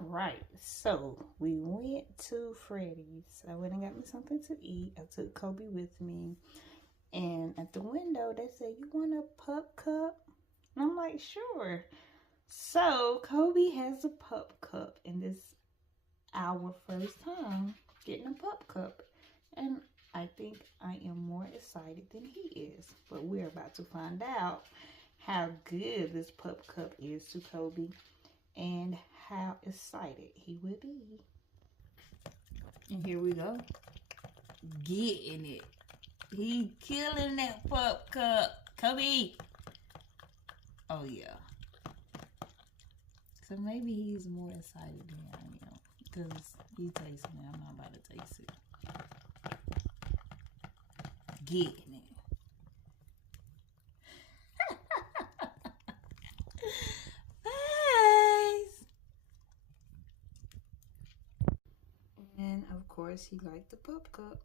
right, so we went to Freddie's. I went and got me something to eat. I took Kobe with me. And at the window, they said, "You want a Pup Cup?" And I'm like, "Sure." So Kobe has a Pup Cup, and this our first time getting a Pup Cup. And I think I am more excited than he is. But we're about to find out how good this Pup Cup is to Kobe and how excited he will be. And here we go. Getting it. He killing that Pup Cup. Kobe. Oh, yeah. So maybe he's more excited than I am. Because he tasting it. I'm not about to taste it. Getting it. Nice. And of course, he liked the Pup Cup.